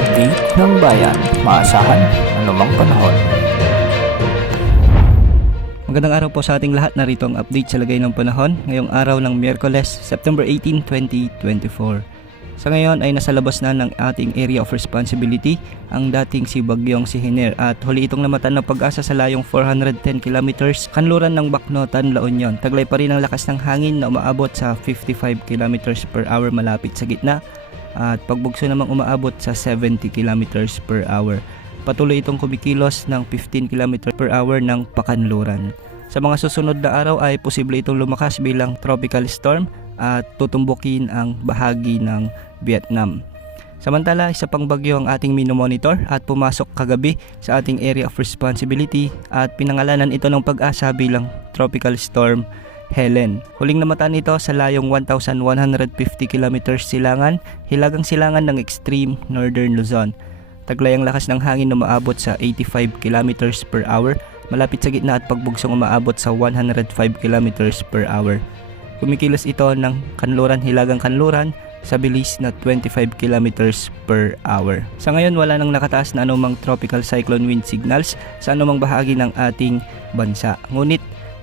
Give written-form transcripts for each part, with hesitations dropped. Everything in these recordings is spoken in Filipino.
update ng bayan. Maasahan anumang panahon. Magandang araw po sa ating lahat. Narito ang update sa lagay ng panahon ngayong araw ng Miyerkules, September 18, 2024. Sa ngayon ay nasa labas na ng ating area of responsibility ang dating si Bagyong si Hiner at huli itong namatan ng pag-asa sa layong 410 kilometers kanluran ng Bacnotan, La Union. Taglay pa rin ang lakas ng hangin na umaabot sa 55 kilometers per hour malapit sa gitna at pagbugso namang umaabot sa 70 kilometers per hour. Patuloy itong kumikilos ng 15 km per hour ng pakanluran. Sa mga susunod na araw ay posible itong lumakas bilang tropical storm at tutumbukin ang bahagi ng Vietnam. Samantala, isa pang bagyo ang ating minomonitor at pumasok kagabi sa ating area of responsibility at pinangalanan ito ng pag-asa bilang tropical storm Helen. Huling namatan ito sa layong 1,150 km silangan, hilagang silangan ng extreme northern Luzon. Taglay ang lakas ng hangin na umaabot sa 85 km per hour, malapit sa gitna at pagbugsong umaabot sa 105 km per hour. Kumikilos ito ng kanluran hilagang kanluran sa bilis na 25 km per hour. Sa ngayon wala nang nakataas na anumang tropical cyclone wind signals sa anumang bahagi ng ating bansa. Ngunit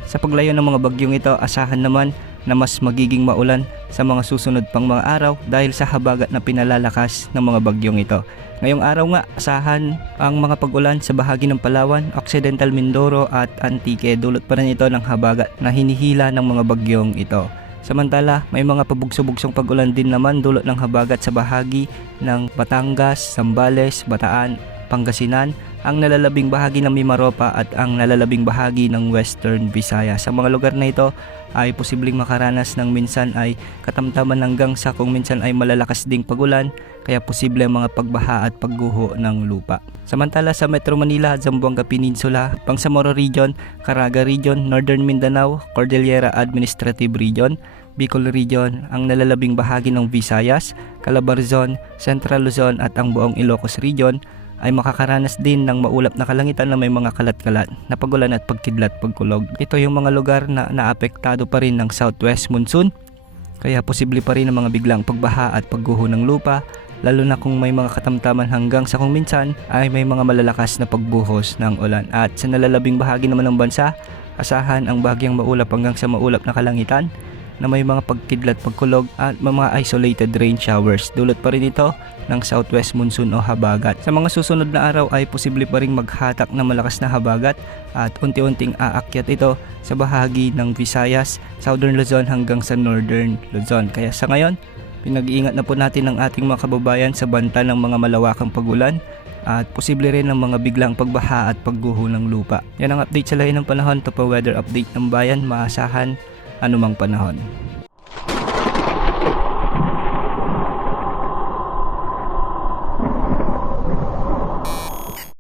sa paglayo ng mga bagyong ito, asahan naman na mas magiging maulan sa mga susunod pang mga araw dahil sa habagat na pinalalakas ng mga bagyong ito. Ngayong araw nga, asahan ang mga pag-ulan sa bahagi ng Palawan, Occidental Mindoro at Antique. Dulot pa rin ito ng habagat na hinihila ng mga bagyong ito. Samantala, may mga pabugso-bugsong pag-ulan din naman dulot ng habagat sa bahagi ng Batangas, Zambales, Bataan, Pangasinan, ang nalalabing bahagi ng Mimaropa at ang nalalabing bahagi ng Western Visayas. Sa mga lugar na ito ay posibleng makaranas ng minsan ay katamtaman hanggang sa kung minsan ay malalakas ding pagulan, kaya posible ang mga pagbaha at pagguho ng lupa. Samantala sa Metro Manila, Zamboanga Peninsula, Bangsamoro Region, Caraga Region, Northern Mindanao, Cordillera Administrative Region, Bicol Region, ang nalalabing bahagi ng Visayas, Calabarzon, Central Luzon at ang buong Ilocos Region ay makakaranas din ng maulap na kalangitan na may mga kalat-kalat na pagulan at pagkidlat pagkulog. Ito yung mga lugar na naapektado pa rin ng southwest monsoon, kaya posible pa rin ang mga biglang pagbaha at pagguho ng lupa, lalo na kung may mga katamtaman hanggang sa kung minsan ay may mga malalakas na pagbuhos ng ulan. At sa nalalabing bahagi naman ng bansa, asahan ang bahagyang maulap hanggang sa maulap na kalangitan na may mga pagkidlat pagkulog at mga isolated rain showers. Dulot pa rin ito ng southwest monsoon o habagat. Sa mga susunod na araw ay posible pa rin maghatak ng malakas na habagat at unti-unting aakyat ito sa bahagi ng Visayas, Southern Luzon hanggang sa Northern Luzon. Kaya sa ngayon, pinag-iingat na po natin ang ating mga kababayan sa banta ng mga malawakang pagulan at posible rin ang mga biglang pagbaha at pagguho ng lupa. Yan ang update sa lahi ng panahon. Ito po weather update ng bayan. Maasahan anumang panahon.